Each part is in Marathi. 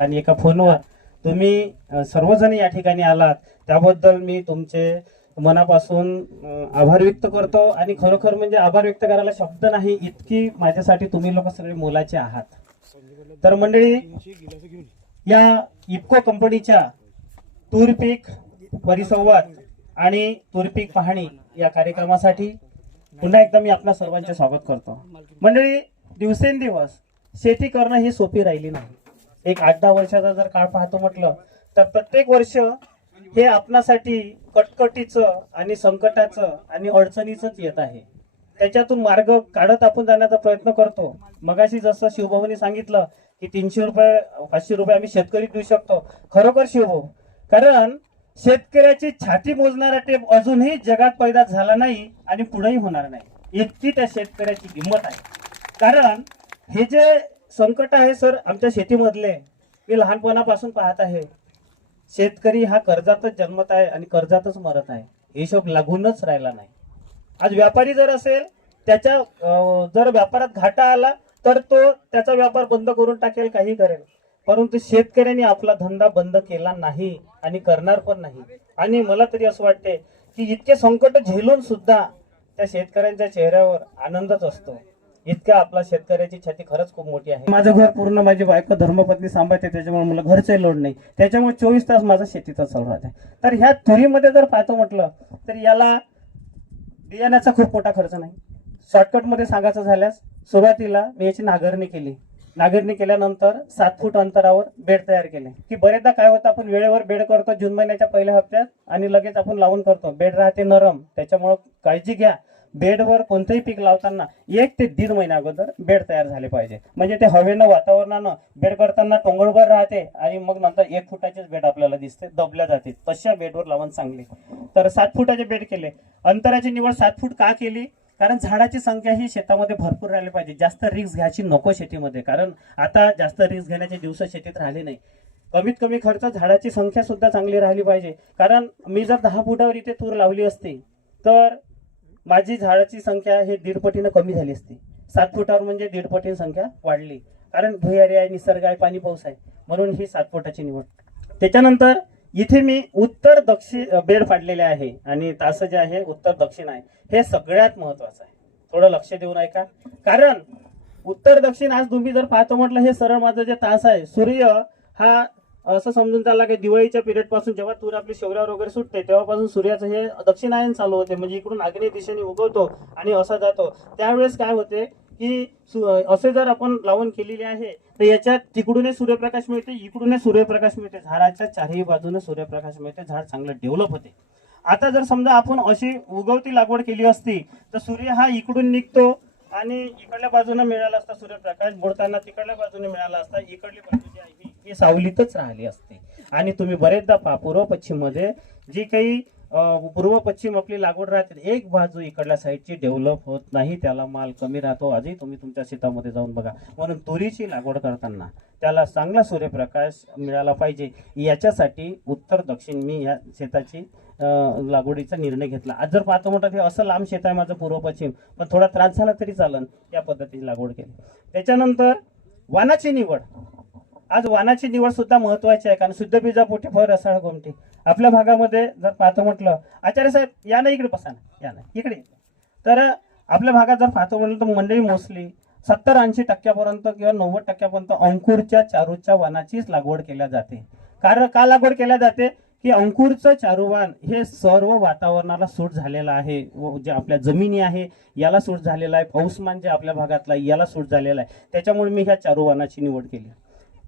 आणि एका फोनवर तुम्ही सर्वजण या ठिकाणी आलात. त्याबद्दल मी तुमचे मनापासून आभार व्यक्त करतो आणि खरोखर म्हणजे आभार व्यक्त करायला शब्द नाही इतकी माझ्यासाठी तुम्ही लोक सगळे मोलाचे आहात. तर मंडळी या इफको कंपनीच्या तूरपीक परिसंवाद आणि तुरपीक पाहणी या कार्यक्रमासाठी पुन्हा एकदा मी आपल्या सर्वांचे स्वागत करतो. मंडळी दिवसेंदिवस शेती करणं ही सोपी राहिली नाही. एक आठ दहा वर्षाचा जर काळ पाहतो म्हटलं तर प्रत्येक वर्ष हे आपणासाठी कटकटीचं आणि संकटाचं आणि अडचणीचंच येत आहे. त्याच्यातून मार्ग काढत आपण जाण्याचा प्रयत्न करतो. मगाशी जसं शिवभाऊनी सांगितलं की तीनशे रुपये पाचशे रुपये आम्ही शेतकरी देऊ शकतो. खरोखर शिवभाऊ कारण शेतकऱ्याची छाती मोजणारा टेप अजूनही जगात पैदा झाला नाही आणि पुढेही होणार नाही. इतकी त्या शेतकऱ्याची किंमत आहे. कारण हे जे संकट आहे सर. आमच्या शेतीमधले. मी लहानपणापासून पाहत आहे. शेतकरी हा कर्जातच जन्मत आहे आणि कर्जातच मरत आहे. हिशोब लागूनच राहिला नाही. आज व्यापारी जर असेल त्याच्या जर व्यापारात घाटा आला तर तो त्याचा व्यापार बंद करून टाकेल काही करेल. परंतु शेतकऱ्यांनी आपला धंदा बंद केला नाही आणि करणार पण नाही. आणि मला तरी असं वाटते की इतके संकट झेलून सुद्धा त्या शेतकऱ्यांच्या चेहऱ्यावर आनंदच असतो. इतक्या आपला शेतकऱ्याची छाती खरंच खूप मोठी आहे. माझं घर पूर्ण माझी बायको धर्मपत्नी सांभाळते त्याच्यामुळे मला घरचे लोड नाही. त्याच्यामुळे चोवीस तास माझा शेतीचा चालू राहते. तर ह्या तुरीमध्ये जर पाहतो म्हटलं तर याला बियाण्याचा खूप मोठा खर्च नाही. शॉर्टकटमध्ये सांगायचं झाल्यास सुरुवातीला मी याची नांगरणी केली. नांगरणी केल्यानंतर सात फूट अंतरावर बेड तयार केले. की बरेचदा काय होतं आपण वेळेवर बेड करतो जून महिन्याच्या पहिल्या हप्त्यात आणि लगेच आपण लावून करतो. बेड राहते नरम. त्याच्यामुळं काळजी घ्या. बेडवर कोणतंही पीक लावताना एक ते दीड महिन्या अगोदर बेड तयार झाले पाहिजे. म्हणजे ते हवेनं वातावरणानं बेड करताना टोंगळभर राहते आणि मग नंतर एक फुटाचेच बेड आपल्याला दिसते दबल्या जाते. तशा बेडवर लावून चांगले. तर सात फुटाचे बेड केले. अंतराची निवड सात फूट का केली? कारण झाडाची संख्या ही शेतामध्ये भरपूर राहिली पाहिजे. जास्त रिक्स घ्यायची नको शेतीमध्ये. कारण आता जास्त रिक्स घेण्याचे दिवस शेतीत राहिले नाही. कमीत कमी खर्च झाडाची संख्या सुद्धा चांगली राहिली पाहिजे. कारण मी जर दहा फुटावर इथे तूर लावली असती तर माझी झाडाची संख्या हे दीड पटीनं कमी झाली असती. सात फुटावर म्हणजे दीडपटीने संख्या वाढली. कारण भुयारी आहे निसर्ग आहे पाणी पाऊस आहे. म्हणून ही सात फुटाची निवड. त्याच्यानंतर इथे मी उत्तर दक्षिण बेड पाडलेले आहे. आणि तास जे आहे उत्तर दक्षिण आहे. हे सगळ्यात महत्वाचं आहे. थोडं लक्ष देऊन ऐका. कारण उत्तर दक्षिण आज तुम्ही जर पाहतो म्हटलं हे सरळ माझं जे तास आहे. सूर्य हा असं समजून चालला की दिवाळीच्या पिरियडपासून जेव्हा तूर आपली शौर्यावर वगैरे सुटते तेव्हापासून सूर्याचं हे दक्षिणायन चालू होते. म्हणजे इकडून आग्नेय दिशेने उगवतो आणि असा जातो. त्यावेळेस काय होते की असे जर आपण लावण केलेले आहे तर याच्यात तिकडूनही सूर्यप्रकाश मिळते इकडूनही सूर्यप्रकाश मिळते. झाडाच्या चारही बाजूने सूर्यप्रकाश मिळते झाड चांगलं डेव्हलप होते. आता जर समजा आपण अशी उगवती लागवड केली असती तर सूर्य हा इकडून निघतो आणि इकडल्या बाजूने मिळाला असता सूर्यप्रकाश बुडताना तिकडल्या बाजूने मिळाला असता इकडली बाजू जी आहे ही- सावलीतच राहिली असते. आणि तुम्ही बरेचदा पहा पूर्व पश्चिममध्ये जी काही पूर्व पश्चिम आपली लागवड राहते एक बाजू इकडल्या साईडची डेव्हलप होत नाही त्याला माल कमी राहतो. आजही तुम्ही तुमच्या शेतामध्ये जाऊन बघा. म्हणून तुरीची लागवड करताना त्याला चांगला सूर्यप्रकाश मिळाला पाहिजे. याच्यासाठी उत्तर दक्षिण मी या शेताची लागवडीचा निर्णय घेतला. आज जर पाहतो म्हणतात हे असं लांब शेत आहे माझं पूर्व पश्चिम. पण थोडा त्रास झाला तरी चालन या पद्धतीची लागवड केली. त्याच्यानंतर वानाची निवड. आज वानाची निवड सुद्धा महत्वाची आहे कारण शुद्ध बीजा पोटी फळ रसाळ गोमटी. आपल्या भागामध्ये जर पाहतो म्हटलं आचार्य साहेब या ना इकडे बसा ना या ना इकडे तर आपल्या भागात जर पाहतो म्हटलं तर मंडळी मोस्टली सत्तर ऐंशी टक्क्यापर्यंत किंवा नव्वद टक्क्यापर्यंत अंकुरच्या चारूच्या वानाचीच लागवड केल्या जाते. कारण का लागवड केल्या जाते? की अंकुरचं चारुवान हे सर्व वातावरणाला सूट झालेलं आहे. व जे आपल्या जमिनी आहे याला सूट झालेला आहे. पाऊसमान जे आपल्या भागातला याला सूट झालेला आहे. त्याच्यामुळे मी ह्या चारुवानाची निवड केली.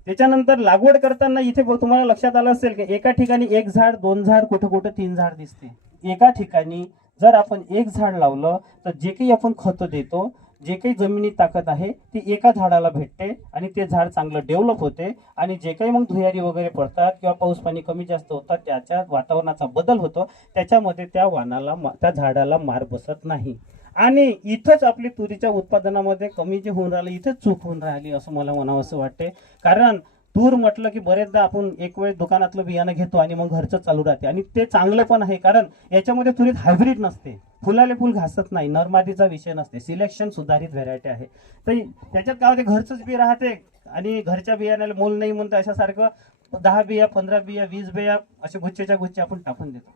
त्याच्यानंतर लागवड करताना इथे तुम्हाला लक्षात आलं असेल की एका ठिकाणी एक झाड दोन झाड कुठं कुठं तीन झाड दिसते. एका ठिकाणी जर आपण एक झाड लावलं तर जे काही आपण खतं देतो जे काही जमिनीत ताकद आहे ती एका झाडाला भेटते आणि ते झाड चांगलं डेव्हलप होते आणि जे काही मग धुयारी वगैरे पडतात किंवा पाऊस पाणी कमी जास्त होतात त्याच्या वातावरणाचा बदल होतो. त्याच्यामध्ये त्या वानाला त्या झाडाला मार बसत नाही. आणि इथंच आपली तुरीच्या उत्पादनामध्ये कमी जे होऊन राहिलं इथंच चूक होऊन राहिली असं मला म्हणावं असं वाटते कारण तूर म्हटलं की बरेचदा आपण एक वेळ दुकानातलं बियाणं घेतो आणि मग घरचं चालू राहते. आणि ते चांगलं पण आहे कारण याच्यामध्ये तुरीत हायब्रिड नसते. फुलाले फुल घासत नाही नरमादीचा विषय नसते. सिलेक्शन सुधारित व्हेरायटी आहे. तर त्याच्यात काय होते घरचंच बी राहते आणि घरच्या बियाण्याला मोल नाही म्हणतो अशासारखं दहा बिया पंधरा बिया वीस बिया असे गुच्छेच्या गुच्छे आपण टाकून देतो.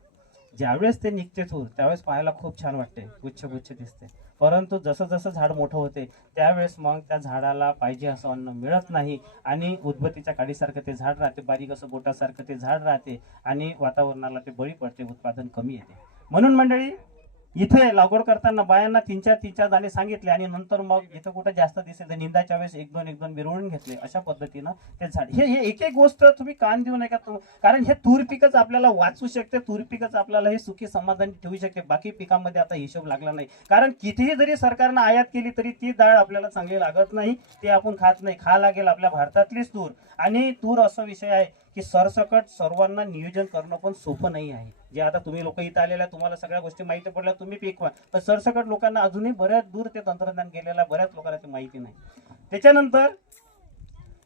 ज्यावेळेस ते निघते तूर त्यावेळेस पाहायला खूप छान वाटते. गुच्छ गुच्छ दिसते. परंतु जसं जसं झाड मोठं होते त्यावेळेस मग त्या झाडाला पाहिजे असं अन्न मिळत नाही आणि उदबत्तीच्या काडीसारखं ते झाड राहते बारीक असं बोटासारखं ते झाड राहते आणि वातावरणाला ते बळी पडते उत्पादन कमी येते. म्हणून मंडळी इथे लागवड करताना बायांना तीन चार तीन चार दाणे सांगितले आणि नंतर मग इथं कुठं जास्त दिसेल तर निंदाच्या वेळेस एक दोन एक दोन मिरवून घेतले अशा पद्धतीनं ते झाड. हे हे एक एक गोष्ट तुम्ही कान देऊ नका. का कारण हे तूर पिकच आपल्याला वाचू शकते तूर पिकच आपल्याला हे सुखी समाधानी ठेवू शकते. बाकी पिकामध्ये आता हिशोब लागला नाही. कारण कितीही जरी सरकारनं आयात केली तरी ती डाळ आपल्याला चांगली लागत नाही. ते आपण खात नाही. खा लागेल आपल्या भारतातलीच तूर. आणि तूर असा विषय आहे की सरसकट सर्वांना नियोजन करणं पण सोपं नाही आहे. जे आता तुम्ही लोक इथं आलेल्या तुम्हाला सगळ्या गोष्टी माहिती पडल्या तुम्ही पिकवा पण सरसकट लोकांना अजूनही बऱ्याच दूर ते तंत्रज्ञान गेलेलं बऱ्याच लोकांना ते माहिती नाही. त्याच्यानंतर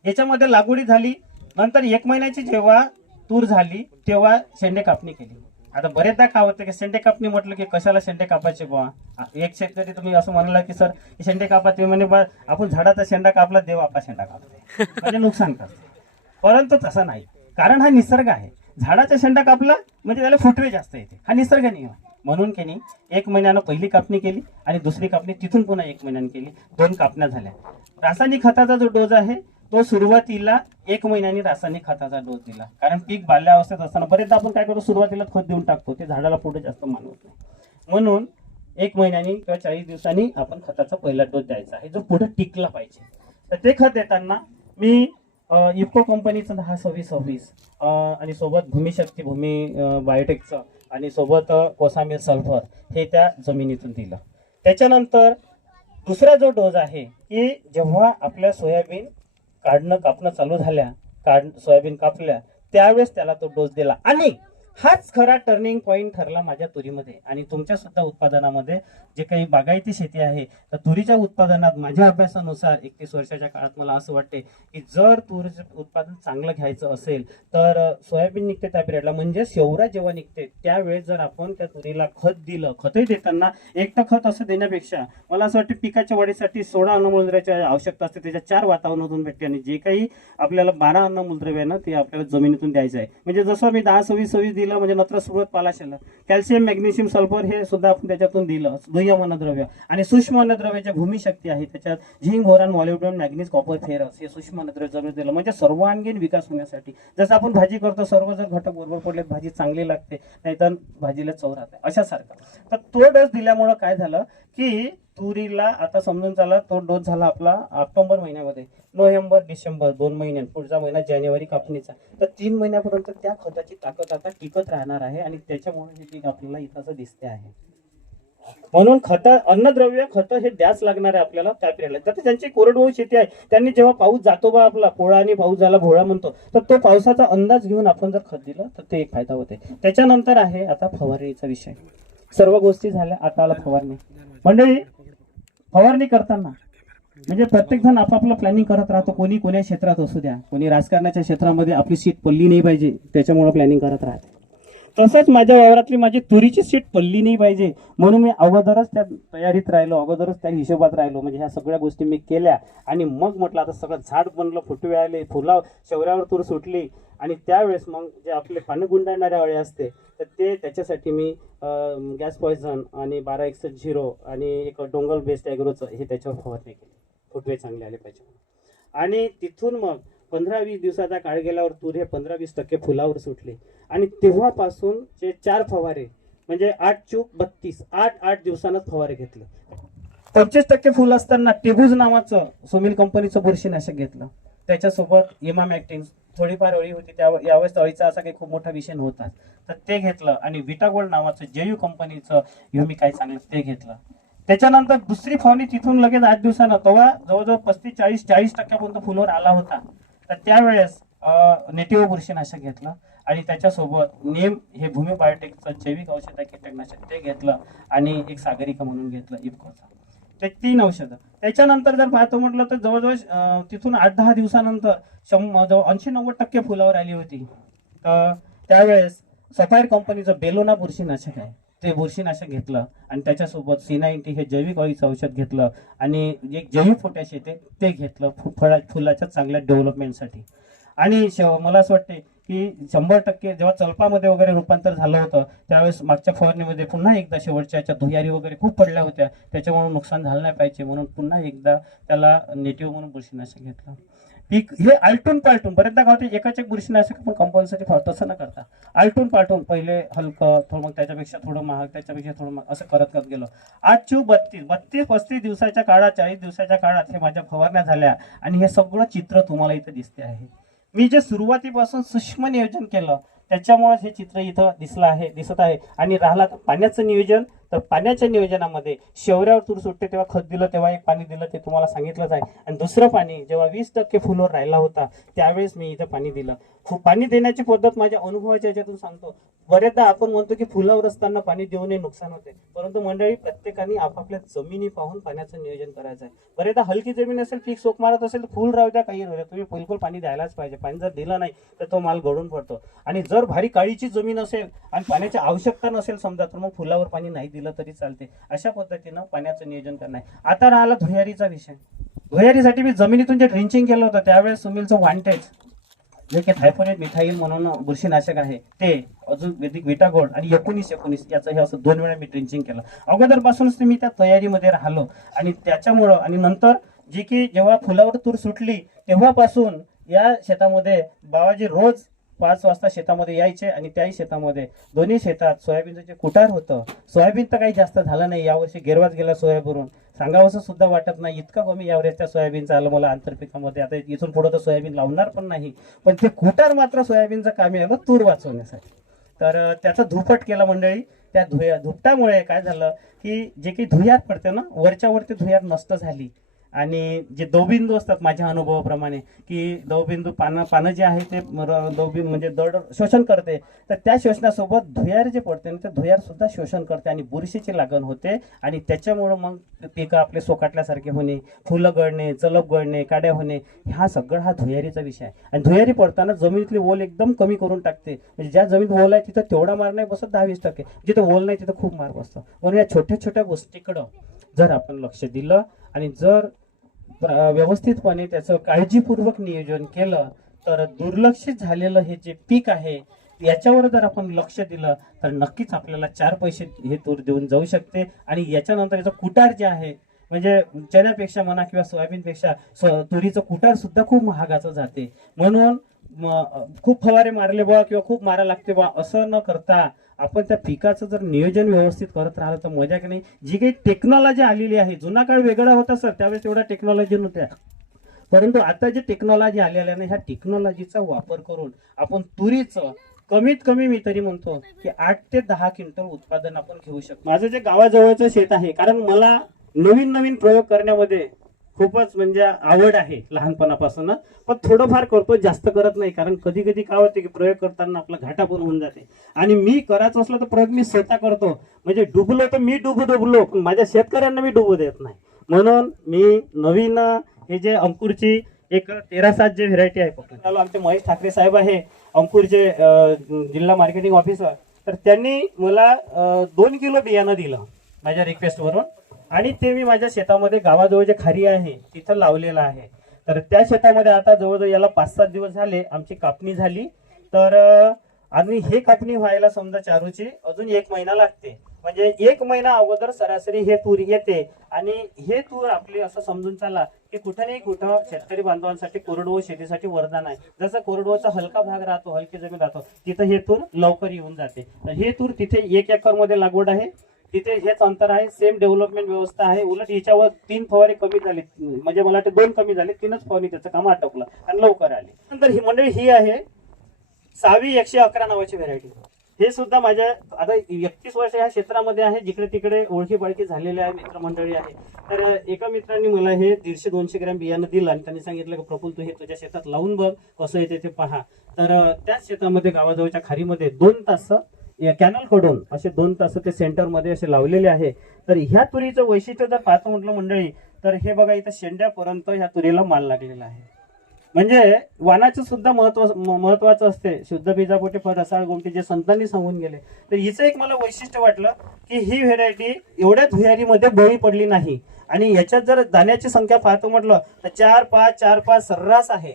याच्यामध्ये लागवडी झाली नंतर एक महिन्याची जेव्हा तूर झाली तेव्हा शेंडे कापणी केली. आता बरेचदा काय होतं की शेंडे कापणी म्हटलं की कशाला शेंडे कापायचे बुवा? एक शेतकरी तुम्ही असं म्हणाला की सर शेंडे कापा. ते म्हणे बा आपण झाडाचा शेंडा कापला देव आपला शेंडा कापते. म्हणजे नुकसान करते. परंतु तसं नाही. कारण हा निसर्ग आहे. झाडाचा शेंडा कापला म्हणजे त्याला फुटवे जास्त येते. हा निसर्ग नियम आहे. म्हणून की नाही एक महिन्यानं पहिली कापणी केली आणि दुसरी कापणी तिथून पुन्हा एक महिन्यानं केली. दोन कापण्या झाल्या. रासायनिक खताचा जो डोस आहे तो सुरुवातीला एक महिन्याने रासायनिक खताचा डोस दिला. कारण पीक बाल्यावस्थेत असताना बरेचदा आपण काय करतो सुरुवातीला खत देऊन टाकतो. ते झाडाला पुढे जास्त मानवत नाही. म्हणून एक महिन्यानी किंवा चाळीस दिवसांनी आपण खताचा पहिला डोस द्यायचा आहे जो पुढे टिकला पाहिजे. तर ते खत देताना मी इफको कंपनीचं दहा सव्वीस सव्वीस. आणि सोबत भूमिशक्ती भूमी बायोटेकचं आणि सोबत कोसामिल सल्फर हे त्या जमिनीतून दिलं. त्याच्यानंतर दुसरा जो डोस आहे की जेव्हा आपल्या सोयाबीन काढणं कापणं चालू झाल्या काढ सोयाबीन कापल्या त्यावेळेस त्याला तो डोस दिला. आणि हाच खरा टर्निंग पॉईंट ठरला माझ्या तुरीमध्ये. आणि तुमच्या सुद्धा उत्पादनामध्ये जे काही बागायती शेती आहे तर तुरीच्या उत्पादनात माझ्या अभ्यासानुसार एकतीस वर्षाच्या काळात मला असं वाटते की जर तुरीचं उत्पादन चांगलं घ्यायचं असेल तर सोयाबीन निघते त्या पिरियडला म्हणजे शेवरा जेव्हा निघते त्यावेळेस जर आपण त्या तुरीला खत दिलं खतही देताना एकटं खत असं देण्यापेक्षा मला असं वाटतं पिकाच्या वाढीसाठी सोळा अन्नमूलद्रव्याची आवश्यकता असते. त्याच्या चार वातावरणातून भेटते आणि जे काही आपल्याला बारा अन्नमूलद्रव्य आहे ना ते आपल्याला जमिनीतून द्यायचं आहे. म्हणजे जसं मी दहा सव्वीस सव्वीस दिलं म्हणजे नत्र सुरुवात पालाशेला. कॅल्शियम मॅग्नेशियम सल्फर हे सुद्धा आपण त्याच्यातून दिलं. दुय्यम अन्नद्रव्य आणि सूक्ष्म अन्नद्रव्याच्या भूमिशक्ती आहे त्याच्यात zinc boron molybdenum manganese copper ferrous हे सूक्ष्म अन्नद्रव्य जरूर दिलं. म्हणजे सर्वांगीण विकास होण्यासाठी. जसं आपण भाजी करतो सर्व जर घटक बरोबर पडले भाजी चांगली लागते नाहीतर भाजीला चव राहते. अशासारखं. तर तो डस दिल्यामुळं काय झालं? की तुरीला आता समजून चाला तो डोस झाला आपला ऑक्टोबर महिन्यामध्ये. नोव्हेंबर डिसेंबर दोन महिन्यात पुढचा महिना जानेवारी कापणीचा. तर तीन महिन्यापर्यंत त्या खताची ताकद आता टिकत राहणार आहे आणि त्याच्यामुळे हे पीक आपल्याला इथं असं दिसते आहे. म्हणून खत अन्नद्रव्य खत हे द्याच लागणार आहे आपल्याला त्या पिरियडला. तर त्यांची कोरडवाहू शेती आहे त्यांनी जेव्हा पाऊस जातो बा आपला पोळा आणि पाऊस झाला भोळा म्हणतो तर तो पावसाचा अंदाज घेऊन आपण जर खत दिलं तर ते एक फायदा होते. त्याच्यानंतर आहे आता फवारणीचा विषय. सर्व गोष्टी झाल्या आता आला फवारणी. मंडळी फवारणी करताना म्हणजे प्रत्येक जण आपापलं प्लॅनिंग करत राहतो. कोणी कोण्या क्षेत्रात असू द्या कोणी राजकारणाच्या क्षेत्रामध्ये आपली सीट पडली नाही पाहिजे त्याच्यामुळे प्लॅनिंग करत राहते. तसंच माझ्या वावरातली माझी तुरीची सीट पडली नाही पाहिजे. म्हणून मी अगोदरच त्या तयारीत राहिलो अगोदरच त्या हिशोबात राहिलो. म्हणजे ह्या सगळ्या गोष्टी मी केल्या आणि मग म्हटलं आता सगळं झाड बनलं फुटवे आले फुला शेवऱ्यावर तूर सुटली. आणि त्यावेळेस मग जे आपले पाणी गुंडाळणाऱ्या अळे असते तर ते त्याच्यासाठी मी गॅस पॉयझन आणि बारा एकसष्ट झिरो आणि एक डोंगल बेस्ड ॲग्रोचं हे त्याच्यावर फवारणी केली. फुटवे चांगले आले पाहिजे आणि तिथून मग पंधरा वीस दिवसाचा काळ गेल्यावर तूर हे पंधरा वीस टक्के फुलावर सुटले. आणि तेव्हापासून जे चार फवारे म्हणजे आठ चूक बत्तीस आठ आठ दिवसानंच फवारे घेतले. पंचवीस टक्के फुल असताना टिबूज नावाचं सोमिल कंपनीचं बुरशीनाशक घेतलं. त्याच्यासोबत इमाम ऍक्टिंग थोडीफार अळी होती त्या यावेळेस अळीचा असा काही खूप मोठा विषय नव्हता. तर ते घेतलं आणि विटागोल्ड नावाचं जेयू कंपनीचं युमी काय सांगितलं ते घेतलं. त्याच्यानंतर दुसरी फवारणी तिथून लगेच आठ दिवसानं तेव्हा जवळजवळ पस्तीस चाळीस चाळीस टक्क्यापर्यंत फुलावर आला होता. तर त्यावेळेस नेटिव्ह बुरशीनाशक घेतलं आणि त्याच्यासोबत नेम हे भूमी बायोटेकचं जैविक औषध आहे कीटकनाशक ते घेतलं आणि एक सागरिका म्हणून घेतलं इफकोचं. ते तीन औषधं. त्याच्यानंतर जर पाहतो म्हटलं तर जवळजवळ तिथून आठ दहा दिवसानंतर शं जवळ ऐंशी नव्वद टक्के फुलावर आली होती. तर त्यावेळेस सफायर कंपनीचं बेलोना बुरशीनाशक आहे. ते बुरशीनाशक घेतलं आणि त्याच्यासोबत सी हे जैविक अळीचं औषध घेतलं आणि एक जैविक पोटॅश येते ते घेतलं फळा फुलाच्या चांगल्या डेव्हलपमेंटसाठी आणि शेव मला असं वाटते की शंभर टक्के जेव्हा चलपामध्ये वगैरे रूपांतर झालं होतं त्यावेळेस मागच्या फवारणीमध्ये पुन्हा एकदा शेवटच्या याच्या धुयारी वगैरे खूप पडल्या होत्या. त्याच्यामुळे नुकसान झालं नाही पाहिजे म्हणून पुन्हा एकदा त्याला नेटिव्ह म्हणून बुरशीनाशक घेतलं. पीक हे आलटून पालटून बरेचदा गावते एकाच एक बुरशीनाशक पण कंपल्सरी तसं न करता. आलटून पालटून पहिले हलकं थोडं मग त्याच्यापेक्षा थोडं महाग त्याच्यापेक्षा थोडं महाग असं करत करत गेलो. आज चू बत्तीस बत्तीस पस्तीस दिवसाच्या काळात चाळीस दिवसाच्या काळात हे माझ्या फवारण्या झाल्या आणि हे सगळं चित्र तुम्हाला इथं दिसते आहे. मी जे सुरुवातीपासून सूक्ष्म नियोजन केलं त्याच्यामुळे हे चित्र इथं दिसलं आहे दिसत आहे. आणि राहिला तर पाण्याचं नियोजन तर पाण्याच्या नियोजनामध्ये शेवऱ्यावर तूर सुटते तेव्हा खत दिलं तेव्हा एक पाणी दिलं ते तुम्हाला सांगितलंच आहे. आणि दुसरं पाणी जेव्हा वीस टक्के फुलवर राहिला होता त्यावेळेस मी इथं पाणी दिलं. पाणी देण्याची पद्धत माझ्या अनुभवाच्या याच्यातून सांगतो. बरेचदा आपण म्हणतो की फुलावर असताना पाणी देऊ नये नुकसान होते. परंतु मंडळी प्रत्येकाने आपापल्या जमिनी पाहून पाण्याचं नियोजन करायचं आहे. बरेचदा हलकी जमीन असेल पीक सोक मारत असेल तर फुल राहू द्या काही राहू द्या. तुम्ही बिलकुल पाणी द्यायलाच पाहिजे. पाणी जर दिलं नाही तर तो माल गळून पडतो. आणि जर भारी काळीची जमीन असेल आणि पाण्याची आवश्यकता नसेल समजा तर मग फुलावर पाणी नाही दिलं. तरी चालते. अशा पद्धतीनं पाण्याचं नियोजन करणं आहे. आता राहिला धुयारीचा विषय. धुयारीसाठी मी जमिनीतून जे ड्रिंचिंग केलं होतं त्यावेळेस सुमीलचं वांटेज जे की थायफोनेट मिथाईल म्हणून बुरशीनाशक आहे ते अजून वेदिक विटागोड आणि एकोणीस एकोणीस याचं हे असं दोन वेळा मी ड्रिंचिंग केलं. अगोदरपासूनच मी त्या तयारीमध्ये राहिलो आणि त्याच्यामुळं आणि नंतर जी की जेव्हा फुलावर तूर सुटली तेव्हापासून या शेतामध्ये बाबाजी रोज पाच वाजता शेतामध्ये यायचे आणि त्याही शेतामध्ये. दोन्ही शेतात सोयाबीनचं जे कुटार होतं सोयाबीन तर काही जास्त झालं नाही. यावर्षी गेरवाच गेला सोयाबीनवरून सांगावंसं सुद्धा वाटत नाही. इतका कमी यावरेजच्या सोयाबीनचं आलं मला आंतरपिकामध्ये. आता इथून पुढं तर सोयाबीन लावणार पण नाही. पण ते कुटार मात्र सोयाबीनचं कामी आलं तूर वाचवण्यासाठी. तर त्याचं त्याचा धुपट केला मंडळी. त्या धुया धुपटामुळे काय झालं की जे काही धुयात पडते ना वरच्या वरती नष्ट झाली. आणि जे दवबिंदू असतात माझ्या अनुभवाप्रमाणे की दवबिंदू पानं पानं जे आहे ते र- दवबिंदू म्हणजे दड शोषण करते तर त्या शोषणासोबत धुयार जे पडते ना ते धुयारसुद्धा शोषण करते आणि बुरशीची लागण होते आणि त्याच्यामुळं मग पिकं आपले सोकाटल्यासारखे होणे फुलं गळणे चलप गळणे काड्या होणे हा सगळा हा धुयारीचा विषय आहे. आणि धुयारी पडताना जमिनीतली ओल एकदम कमी करून टाकते. म्हणजे ज्या जमीन ओल आहे तिथं तेवढा मार नाही बसत दहा वीस टक्के. जिथं ओल नाही तिथं खूप मार बसतो. म्हणून या छोट्या छोट्या गोष्टीकडं जर आपण लक्ष दिलं आणि जर व्यवस्थितपणे त्याचं काळजीपूर्वक नियोजन केलं तर दुर्लक्षित झालेलं हे जे पीक आहे याच्यावर जर आपण लक्ष दिलं तर नक्कीच आपल्याला चार पैसे हे तूर देऊन जाऊ शकते. आणि याच्यानंतर याचं कुटार जे आहे म्हणजे चण्यापेक्षा म्हणा किंवा सोयाबीनपेक्षा सो- तुरीचं कुटार सुद्धा खूप महागाचं जाते. म्हणून म- खूप फवारे मारले बा किंवा खूप मारा लागते बा असं न करता आपण त्या पिकाचं जर नियोजन व्यवस्थित करत राहिलं तर मजा की नाही? जी काही टेक्नॉलॉजी आलेली आहे जुना काळ वेगळा होता सर त्यावेळेस एवढ्या टेक्नॉलॉजी नव्हत्या. परंतु आता जी टेक्नॉलॉजी आलेल्या ना ह्या टेक्नॉलॉजीचा वापर करून आपण तुरीचं कमीत कमी मी तरी म्हणतो की आठ ते दहा क्विंटल उत्पादन आपण घेऊ शकतो. माझं जे गावाजवळचं शेत आहे कारण मला नवीन नवीन प्रयोग करण्यामध्ये खूपच म्हणजे आवड आहे लहानपणापासून पण थोडंफार करतो जास्त करत नाही. कारण कधी कधी काय होते की प्रयोग करताना आपला घाटा पण होऊन जाते. आणि मी करायचं असलं तर प्रयोग मी स्वतः करतो. म्हणजे डुबलो तर मी डुबू डुबलो पण माझ्या शेतकऱ्यांना मी डुबू देत नाही. म्हणून मी नवीन हे जे अंकुरची एक तेरा सात जे व्हेरायटी आहे फक्त चालू आमचे महेश ठाकरे साहेब आहे अंकुरचे जिल्हा मार्केटिंग ऑफिसर तर त्यांनी मला दोन किलो बियाणं दिलं माझ्या रिक्वेस्टवरून आणि ते मी माझ्या शेतामध्ये गावाजवळ जे खारी आहे तिथं लावलेलं आहे. तर त्या शेतामध्ये आता जवळजवळ याला पाच सात दिवस झाले आमची कापणी झाली. तर आम्ही आणि हे कापणी व्हायला समजा चारूची अजून एक महिना लागते. म्हणजे एक महिना अगोदर सरासरी हे तूर येते आणि हे तूर आपले असं समजून चाला की कुठं नाही कुठं शेतकरी बांधवांसाठी कोरडवाहू शेतीसाठी वरदान आहे. जसं कोरडवाचा हलका भाग राहतो हलकी जमीन राहतो तिथं हे तूर लवकर येऊन जाते. तर हे तूर तिथे एक एकरमध्ये लागवड आहे. तिथे हेच अंतर आहे सेम डेव्हलपमेंट व्यवस्था आहे. उलट हिच्यावर तीन फवारे कमी झाले. म्हणजे मला वाटतं दोन कमी झाले तीनच फवारणी त्याचं काम आटोपलं आणि लवकर आले. नंतर ही मंडळी ही आहे सहावी एकशे अकरा नावाची व्हरायटी हे सुद्धा माझ्या आता एकतीस वर्ष या क्षेत्रामध्ये आहे जिकडे तिकडे ओळखी पाळखी झालेले आहे मित्रमंडळी आहे. तर एका मित्रांनी मला हे दीडशे दोनशे ग्रॅम बियाणं दिलं आणि त्यांनी सांगितलं की प्रफुल तू हे तुझ्या शेतात लावून बघ कसं येते ते पहा. तर त्याच शेतामध्ये गावाजवळच्या खारीमध्ये दोन तास कॅनलकडून असे दोन तास ते सेंटरमध्ये असे लावलेले आहे. तर ह्या तुरीचं वैशिष्ट्य जर पाहतो म्हटलं मंडळी तर हे बघा इथं शेंड्यापर्यंत ह्या तुरीला माल लागलेला आहे. म्हणजे वानाचं सुद्धा महत्त्व महत्वाचं असते. शुद्ध बीजापोटे फळ रसाळ गोमटी जे संतांनी सांगून गेले. तर हिचं एक मला वैशिष्ट्य वाटलं की ही व्हेरायटी एवढ्या धुयारीमध्ये बळी पडली नाही. आणि याच्यात जर दाण्याची संख्या पाहतो म्हटलं तर चार पाच चार पाच सर्रास आहे.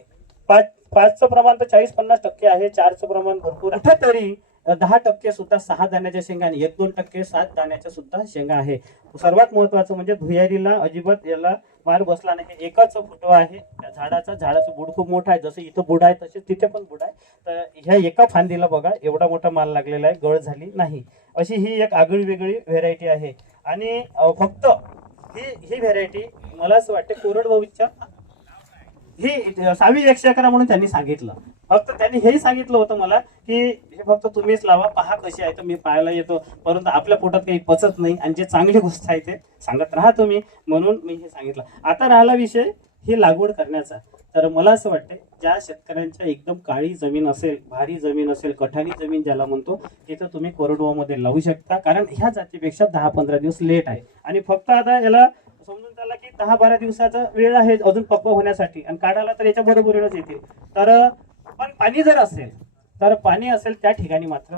पाच पाचचं प्रमाण तर चाळीस पन्नास टक्के आहे. चारचं प्रमाण भरपूर कुठेतरी दहा टक्के सुद्धा सहा दाण्याच्या शेंगा आणि एक दोन टक्के सात दाण्याच्या सुद्धा शेंगा आहे. सर्वात महत्वाचं म्हणजे भुयारीला अजिबात याला मार बसला नाही. एकच फुटवा आहे. त्या झाडाचा झाडाचं बुड खूप मोठं आहे. जसं इथं बुड आहे तसे तिथे पण बुड आहे. तर ह्या एका फांदीला बघा एवढा मोठा माल लागलेला आहे. गळ झाली नाही. अशी ही एक आगळी वेगळी व्हेरायटी आहे. आणि फक्त ही ही व्हेरायटी मला असं वाटते कोरडवाहूच्या हे सावी एकशे अकरा म्हणून त्यांनी सांगितलं. फक्त त्यांनी हेही सांगितलं होतं मला की हे फक्त तुम्हीच लावा पहा कशी आहे तर मी पाहायला येतो. परंतु आपल्या पोटात काही पचत नाही आणि जे चांगली गोष्ट आहे ते सांगत राहा तुम्ही. म्हणून मी हे सांगितलं. आता राहिला विषय ही लागवड करण्याचा. तर मला असं वाटते ज्या शेतकऱ्यांच्या एकदम काळी जमीन असेल भारी जमीन असेल कठाणी जमीन ज्याला म्हणतो तिथं तुम्ही कोरडवामध्ये लावू शकता. कारण ह्या जातीपेक्षा दहा पंधरा दिवस लेट आहे. आणि फक्त आता याला समजून चालला की दहा बारा दिवसाचा वेळ आहे अजून पक्व होण्यासाठी. आणि काढायला तर याच्या बरोबरीनच येते तर पण पाणी जर असेल तर पाणी असेल त्या ठिकाणी मात्र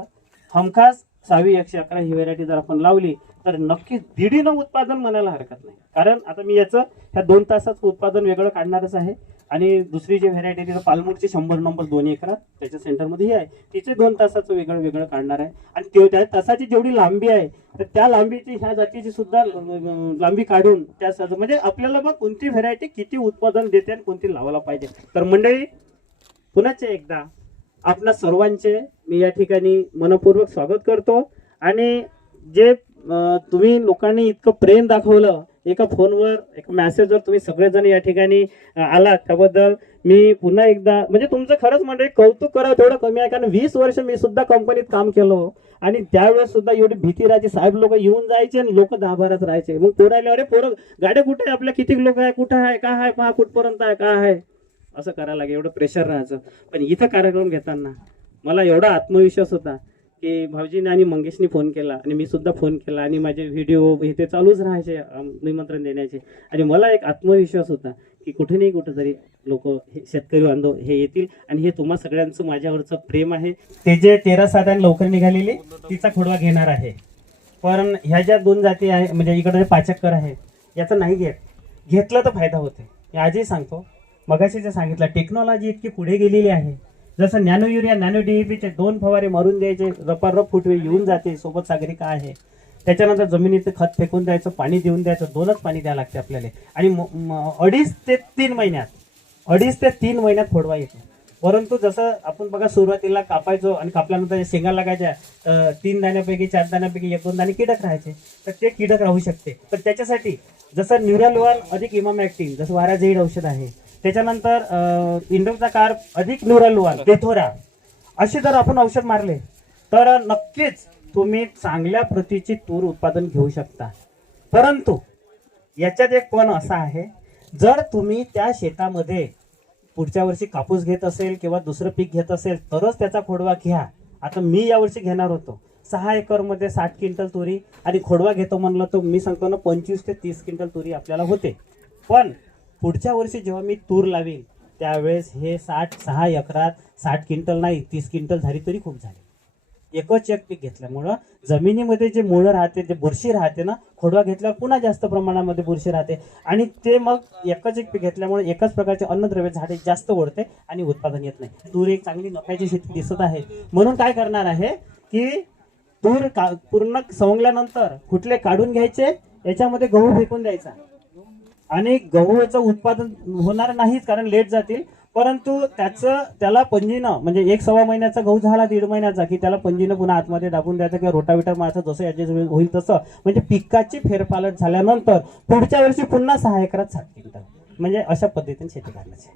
हमखास सहावी एकशे अकरा ही व्हेरायटी जर आपण लावली तर नक्कीच दीडीनं उत्पादन म्हणायला हरकत नाही. कारण आता मी याचं ह्या दोन तासाचं उत्पादन वेगळं काढणारच आहे. आणि दुसरी जी व्हेरायटी तिथं पालमूरची शंभर नंबर दोन एकरात त्याच्या सेंटरमध्ये ही आहे. तिचे दोन तासाचं वेगळं वेगळं काढणार आहे. आणि ते त्या तासाची जेवढी लांबी आहे तर त्या लांबीची ह्या जातीची सुद्धा लांबी काढून त्या म्हणजे आपल्याला मग कोणती व्हेरायटी किती उत्पादन देते आणि कोणती लावायला पाहिजे. तर मंडळी पुन्हाचे एकदा आपल्या सर्वांचे मी या ठिकाणी मनपूर्वक स्वागत करतो. आणि जे तुम्ही लोकांनी इतकं प्रेम दाखवलं एका फोनवर एका मेसेजवर तुम्ही सगळेजण या ठिकाणी आलात. त्याबद्दल मी पुन्हा एकदा म्हणजे तुमचं खरंच म्हणजे कौतुक करावं तेवढं कमी आहे. कारण वीस वर्ष मी सुद्धा कंपनीत काम केलं हो. आणि त्यावेळेस सुद्धा एवढी भीती राहायची. साहेब लोक येऊन जायचे आणि लोक दाभारात राहायचे. मग पोरायला अरे पोरं गाड्या कुठे आहे? आपल्या किती लोक आहे? कुठं आहे? का आहे? पहा कुठपर्यंत आहे? का आहे? असं करायला लागेल. एवढं प्रेशर राहायचं. पण इथं कार्यक्रम घेताना मला एवढा आत्मविश्वास होता. की भाऊजीने आणि मंगेशनी फोन केला आणि मी सुद्धा फोन केला आणि माझे व्हिडिओ हे ते चालूच राहायचे निमंत्रण देण्याचे. आणि मला एक आत्मविश्वास होता की कुठे नाही कुठेतरी लोक हे शेतकरी बांधव हे येतील आणि हे तुम्हा सगळ्यांचं माझ्यावरचं प्रेम आहे. ते जे तेरा साधारण लवकर निघालेली तिचा खोडवा घेणार आहे. पण ह्या ज्या दोन जाती आहे म्हणजे इकडे जे पाचक्कर आहे याचं नाही घेत. घेतलं तर फायदा होते मी आजही सांगतो. मगाशी जे सांगितलं टेक्नॉलॉजी इतकी पुढे गेलेली आहे. जसं नॅनो युरिया नॅनो डीईपीचे दोन फवारे मारून द्यायचे रपारप फुटवे येऊन जाते सोबत सागरिका आहे? त्याच्यानंतर जमिनीचं खत फेकून द्यायचं पाणी देऊन द्यायचं दोनच पाणी द्यावं लागते आपल्याला. आणि अडीच ते तीन महिन्यात अडीच ते तीन महिन्यात फोडवा येतो. परंतु जसं आपण बघा सुरुवातीला कापायचो आणि कापल्यानंतर शेंगा लागायच्या तर तीन दाण्यापैकी चार दाण्यापैकी एक दोन दाणे किडक राहायचे तर ते किडक राहू शकते. तर त्याच्यासाठी जसं न्युरलवाल अधिक इमामॅक्टिन जसं वारा औषध आहे त्याच्यानंतर इंडोचा कार अधिक न्युरलवान पेथोरा असे जर आपण औषध मारले तर नक्कीच तुम्ही चांगल्या प्रतीची तूर उत्पादन घेऊ शकता. परंतु याच्यात एक पण असा आहे जर तुम्ही त्या शेतामध्ये पुढच्या वर्षी कापूस घेत असेल किंवा दुसरं पीक घेत असेल तरच त्याचा खोडवा घ्या. आता मी यावर्षी घेणार होतो. सहा एकरमध्ये साठ क्विंटल तुरी आणि खोडवा घेतो म्हणलं तर मी सांगतो ना पंचवीस ते तीस क्विंटल तुरी आपल्याला होते. पण पुढच्या वर्षी जेव्हा मी तूर लावीन त्यावेळेस हे साठ सहा एकरात साठ क्विंटल नाही तीस क्विंटल झाली तरी खूप झाली. एकच एक पीक घेतल्यामुळं जमिनीमध्ये जे मुळं राहते जे बुरशी राहते ना खोडवा घेतल्यावर पुन्हा जास्त प्रमाणामध्ये बुरशी राहते. आणि ते मग एकच एक पीक घेतल्यामुळे एकाच प्रकारचे अन्नद्रव्य झाडे जास्त ओढते आणि उत्पादन येत नाही. तूर एक चांगली नफ्याची शेती दिसत आहे. म्हणून काय करणार आहे की तूर का पूर्ण सवंगल्यानंतर कुठले काढून घ्यायचे याच्यामध्ये गहू फेकून द्यायचा. आणि गहूचं उत्पादन होणार नाहीच कारण लेट जातील. परंतु त्याचं त्याला पंजीनं म्हणजे एक सव्वा महिन्याचा गहू झाला दीड महिन्याचा की त्याला पंजीनं पुन्हा आतमध्ये दाबून द्यायचं किंवा रोटाविटर मारायचं जसं ऍडजस्ट होईल तसं. म्हणजे पिकाची फेरपालट झाल्यानंतर पुढच्या वर्षी पुन्हा सहा एकरात सात क्विंटल. म्हणजे अशा पद्धतीने शेती करण्याची.